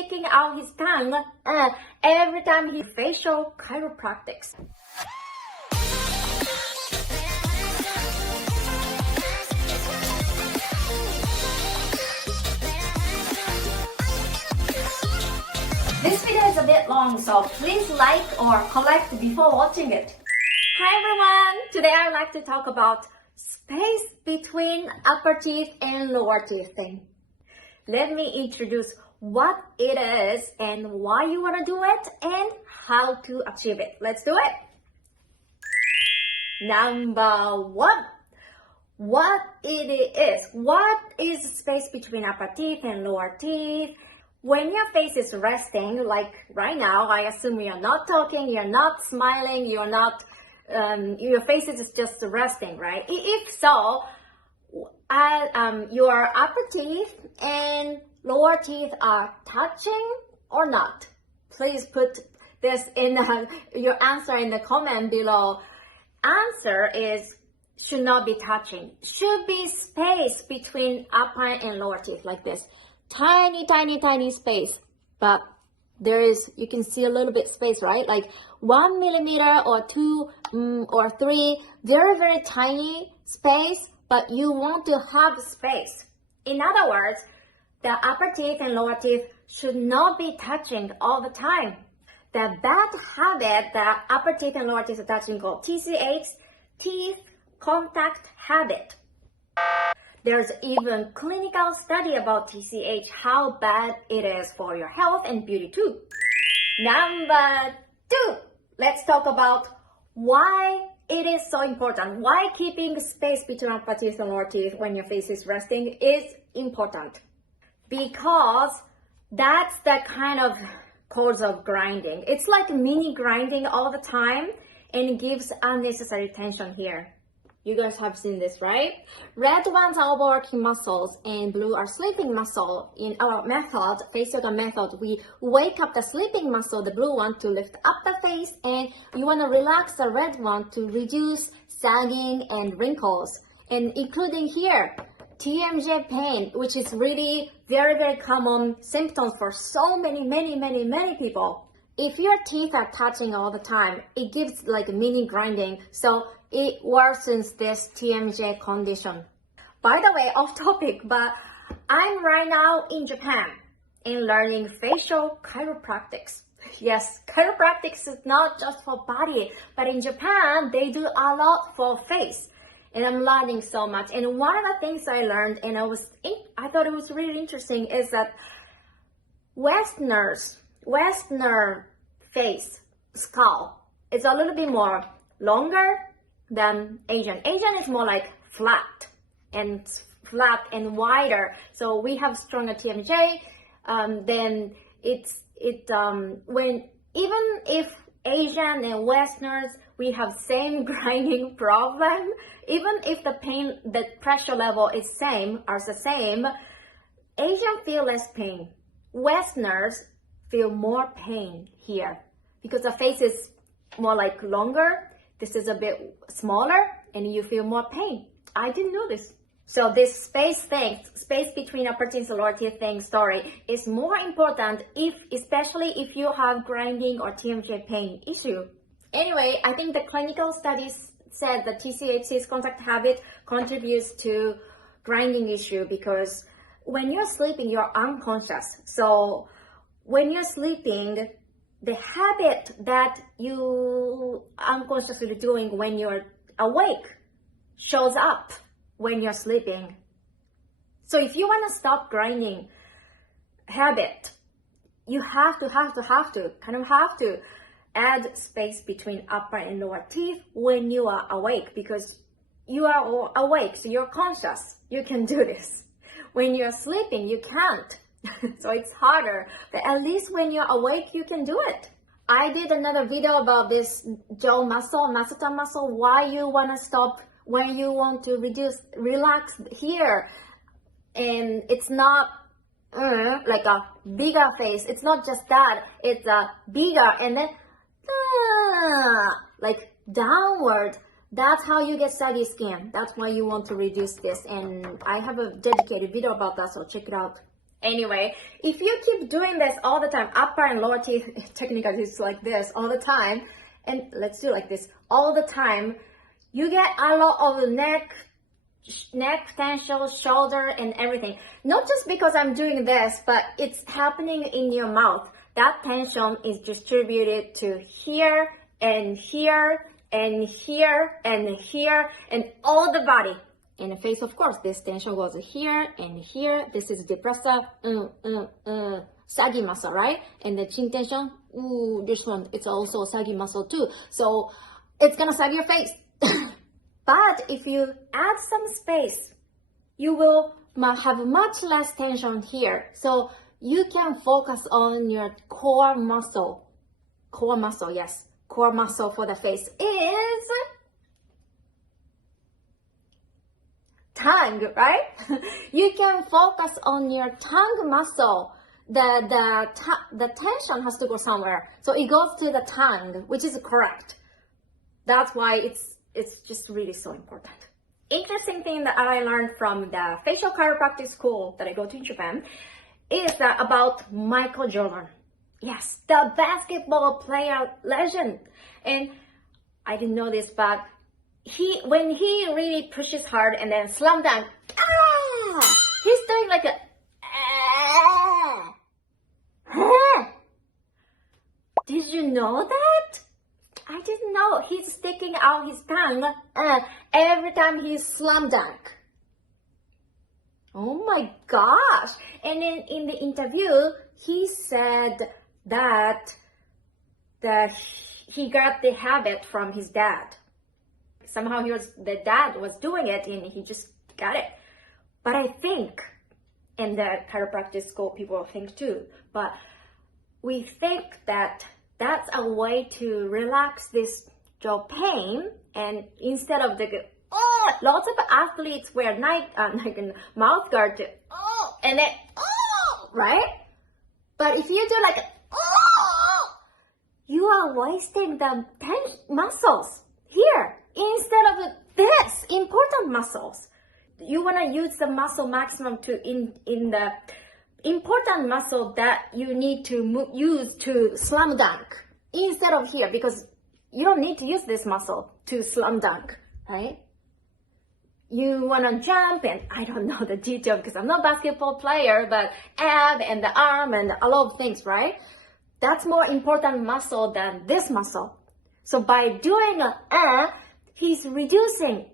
sticking out his tongue every time he facial chiropractics. This video is a bit long, so please like or comment before watching it. Hi everyone! Today I would like to talk about space between upper teeth and lower teeth thing. Let me introduce what it is and why you want to do it and how to achieve it. Let's do it! Number one, what it is. What is space between upper teeth and lower teeth? When your face is resting, like right now, I assume you're not talking, you're not smiling, you're not, your face is just resting, right? If so, your upper teeth and lower teeth are touching or not? Please put this in your answer in the comment below. Answer is should not be touching. Should be space between upper and lower teeth like this. Tiny, tiny, tiny space, but there is, you can see a little bit space, right? Like 1 millimeter or 2 or 3, very, very tiny space, but you want to have space. In other words, the upper teeth and lower teeth should not be touching all the time. The bad habit that upper teeth and lower teeth are touching called TCH, teeth contact habit. There's even clinical study about TCH, how bad it is for your health and beauty too. Number 2, let's talk about why it is so important. Why keeping space between upper teeth and lower teeth when your face is resting is important. Because that's the kind of cause of grinding. It's like mini grinding all the time and gives unnecessary tension here. You guys have seen this, right? Red ones are overworking muscles and blue are sleeping muscle. In our method, face yoga method, we wake up the sleeping muscle, the blue one, to lift up the face, and you want to relax the red one to reduce sagging and wrinkles. And including here, TMJ pain, which is really very, very common symptoms for so many people. If your teeth are touching all the time, it gives like mini grinding, so it worsens this TMJ condition. By the way, off topic, but I'm right now in Japan and learning facial chiropractics. Yes, chiropractics is not just for body, but in Japan, they do a lot for face. And I'm learning so much. And one of the things I learned, and I thought it was really interesting, is that Westerner face, skull, is a little bit more longer than Asian. Asian is more like flat and wider. So we have stronger TMJ. Then when even if Asian and Westerners, we have same grinding problem. Even if the pressure level is the same, Asian feel less pain. Westerners feel more pain here because the face is more like longer. This is a bit smaller and you feel more pain. I didn't know this. So this space between upper teeth and lower teeth story is more important especially if you have grinding or TMJ pain issue. Anyway, I think the clinical studies said that TCH contact habit contributes to grinding issue because when you're sleeping, you're unconscious. So when you're sleeping, the habit that you unconsciously doing when you're awake shows up when you're sleeping. So if you want to stop grinding habit, you have to add space between upper and lower teeth when you are awake, because you are awake, so you're conscious. You can do this. When you're sleeping, you can't. So it's harder, but at least when you're awake, you can do it. I did another video about this jaw muscle, masseter muscle, why you want to stop when you want to relax here. And it's not like a bigger face. It's not just that, it's a bigger and then like downward. That's how you get saggy skin. That's why you want to reduce this. And I have a dedicated video about that, so check it out. Anyway, if you keep doing this all the time, upper and lower teeth, technically it's like this all the time, and let's do like this all the time, you get a lot of neck tension, shoulder, and everything. Not just because I'm doing this, but it's happening in your mouth. That tension is distributed to here, and here, and here, and here, and all the body. In the face, of course, this tension goes here and here. This is depressor, saggy muscle, right? And the chin tension, this one, it's also a saggy muscle too. So it's gonna sag your face. But if you add some space, you will have much less tension here. So you can focus on your core muscle. Core muscle, yes. Core muscle for the face is tongue, right? You can focus on your tongue muscle. The tension has to go somewhere. So it goes to the tongue, which is correct. That's why it's just really so important. Interesting thing that I learned from the facial chiropractic school that I go to in Japan is about Michael Jordan. Yes, the basketball player legend. And I didn't know this, but when he really pushes hard and then slam dunk, he's doing like a Did you know that? I didn't know. He's sticking out his tongue every time he slam dunk. Oh my gosh. And then in the interview, he said that he got the habit from his dad. Somehow the dad was doing it and he just got it. But I think, and the chiropractic school people think too, but we think that that's a way to relax this jaw pain, and instead of lots of athletes wear mouth guard to and then right? But if you do like you are wasting the muscles here instead of this important muscles. You want to use the muscle maximum in the important muscle that you need to use to slam dunk instead of here, because you don't need to use this muscle to slam dunk, right? You want to jump, and I don't know the detail because I'm not a basketball player, but ab and the arm and a lot of things, right? That's more important muscle than this muscle. So by doing he's relaxing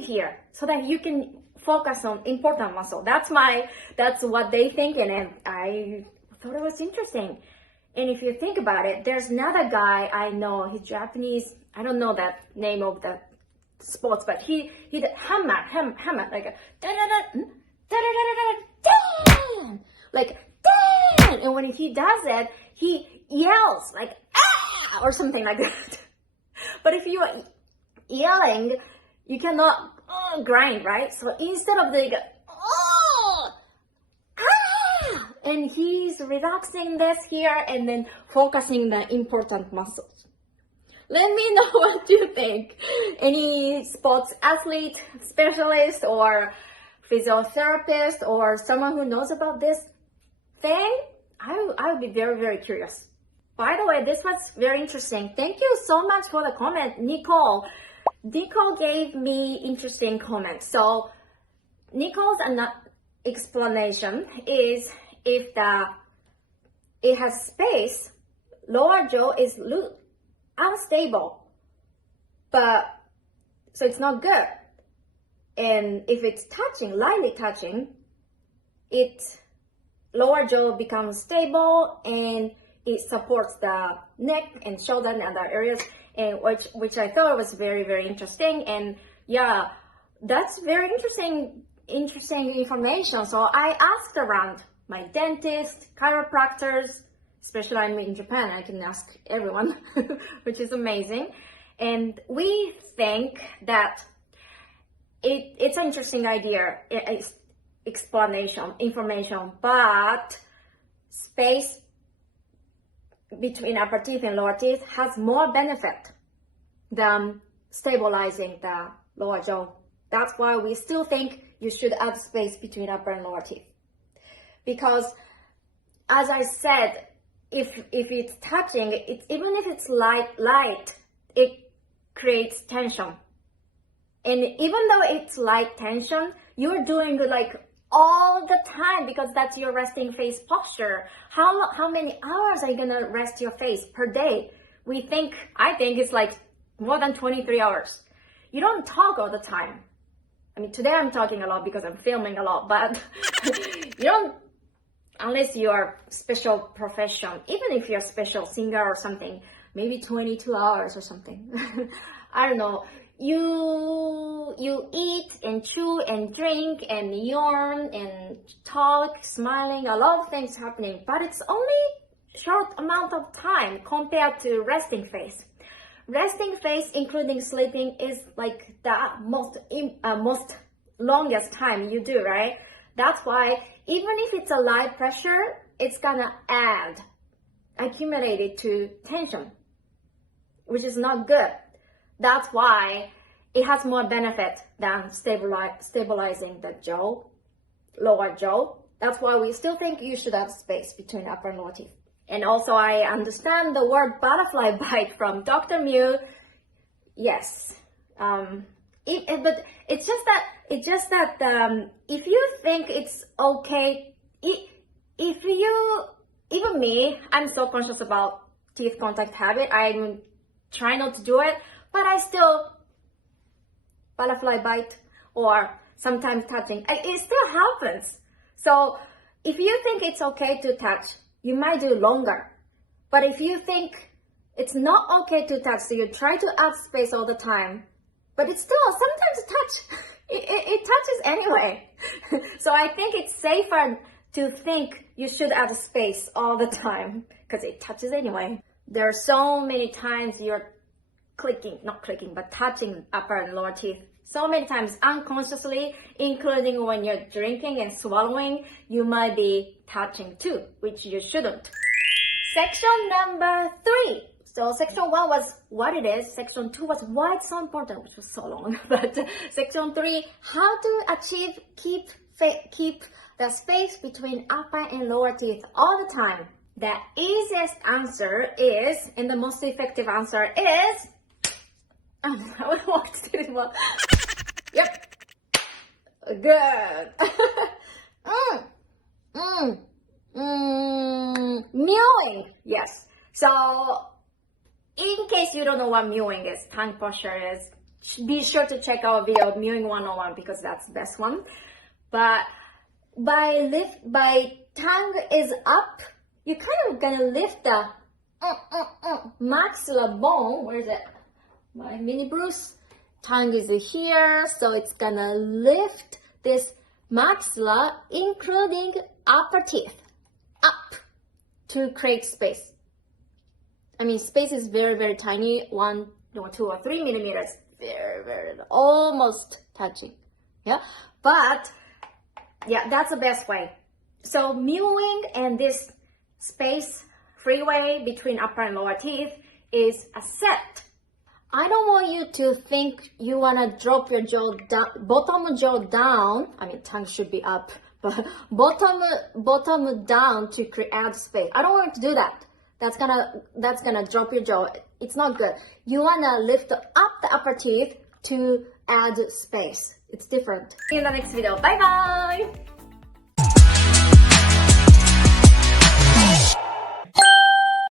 here so that you can focus on important muscle. That's what they think, and I thought it was interesting. And if you think about it, there's another guy I know, he's Japanese, I don't know that name of the sports, but he did hammer, like a like and when he does it, he yells like or something like that. But if you are yelling, you cannot grind, right? So instead of and he's relaxing this here and then focusing the important muscles. Let me know what you think. Any sports athlete, specialist, or physiotherapist, or someone who knows about this thing? I would be very, very curious. By the way, this was very interesting. Thank you so much for the comment, Nicole. Nicole gave me interesting comments. So Nicole's explanation is if it has space, lower jaw is unstable, but so it's not good. And if it's lightly touching, lower jaw becomes stable and it supports the neck and shoulder and other areas, and which I thought was very, very interesting. And yeah, that's very interesting information. So I asked around my dentist, chiropractors, especially I'm in Japan, I can ask everyone, which is amazing. And we think that it's an interesting idea, it's information, but space between upper teeth and lower teeth has more benefit than stabilizing the lower jaw. That's why we still think you should add space between upper and lower teeth. Because as I said, if it's touching, even if it's light, it creates tension. And even though it's light tension, you're doing like all the time because that's your resting face posture. How many hours are you gonna rest your face per day? I think it's like more than 23 hours. You don't talk all the time. I mean, today I'm talking a lot because I'm filming a lot, but you don't, unless you are special profession, even if you're a special singer or something, maybe 22 hours or something. I don't know. You eat and chew and drink and yawn and talk, smiling, a lot of things happening, but it's only short amount of time compared to resting face. Resting face, including sleeping, is like the most longest time you do, right? That's why even if it's a light pressure, it's gonna accumulate to tension, which is not good. That's why it has more benefit than stabilizing the jaw, lower jaw. That's why we still think you should have space between upper and lower teeth. And also I understand the word butterfly bite from Dr. Mew. Yes. But it's just that if you think it's okay, even me, I'm so conscious about teeth contact habit. I'm trying not to do it, but I still butterfly bite or sometimes touching. It still happens. So if you think it's okay to touch, you might do longer. But if you think it's not okay to touch, so you try to add space all the time, but it's still sometimes touch. It touches anyway. So I think it's safer to think you should add space all the time because it touches anyway. There are so many times you're touching upper and lower teeth. So many times unconsciously, including when you're drinking and swallowing, you might be touching too, which you shouldn't. Section number 3. So section 1 was what it is. Section 2 was why it's so important, which was so long. But section 3, how to keep the space between upper and lower teeth all the time. The easiest answer is, and the most effective answer is, Yep. Good. Mewing. Yes. So, in case you don't know what mewing is, tongue posture is, be sure to check our video, Mewing 101, because that's the best one. But by tongue is up, you kind of gonna lift the maxilla bone. Where is it? My mini Bruce. Tongue is here, so it's gonna lift this maxilla, including upper teeth, up to create space. I mean, space is very, very tiny, 1 or 2 or 3 millimeters, very, very, almost touching. Yeah, but yeah, that's the best way. So mewing and this space, freeway between upper and lower teeth is a set. I don't want you to think you want to drop your jaw down, bottom jaw down. I mean, tongue should be up, but bottom down to add space. I don't want you to do that. That's gonna drop your jaw. It's not good. You wanna lift up the upper teeth to add space. It's different. See you in the next video. Bye bye.